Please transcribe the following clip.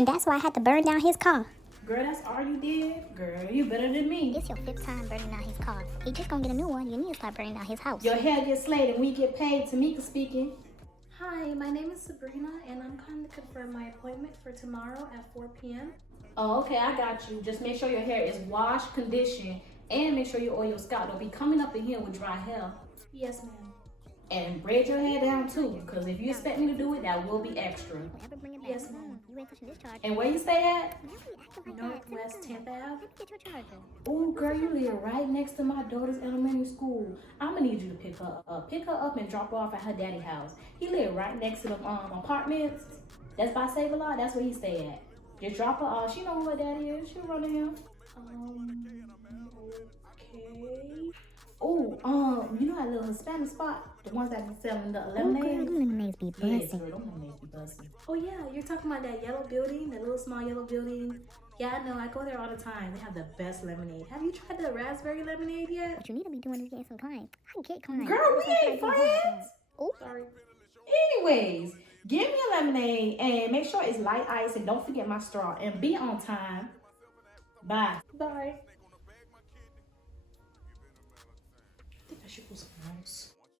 And that's why I had to burn down his car. Girl, that's all you did? Girl, you better than me. This your 5th time burning down his car. He just gonna get a new one. You need to start burning down his house. Your hair gets slayed and we get paid. Tamika speaking. Hi, my name is Sabrina, and I'm calling to confirm my appointment for tomorrow at 4 p.m. Oh, okay, I got you. Just make sure your hair is washed, conditioned, and make sure you oil your scalp. Don't be coming up in here with dry hair. Yes, ma'am. And braid your hair down too, because if you expect me to do it, that will be extra. Yes, ma'am. And where you stay at? Northwest 10th Ave. Oh, girl, you live right next to my daughter's elementary school. I'm gonna need you to pick her up. Pick her up and drop her off at her daddy's house. He live right next to the apartments. That's by Save-A-Lot. That's where he stay at. Just drop her off. She know who her daddy is. She'll run to him. Okay. Oh, you know that little Hispanic spot? The ones that be selling the lemonade? Oh, girl, them lemonades be Yes, busting. girl, them lemonades be busting. Oh, yeah, you're talking about that yellow building, that little small yellow building. Yeah, I know. I go there all the time. They have the best lemonade. Have you tried the raspberry lemonade yet? What you need to be doing is getting some clients. I get clients. Girl, we ain't friends. Oh, Sorry. Anyways, give me a lemonade and make sure it's light ice and don't forget my straw and be on time. Bye. Bye. I think I should put some rice.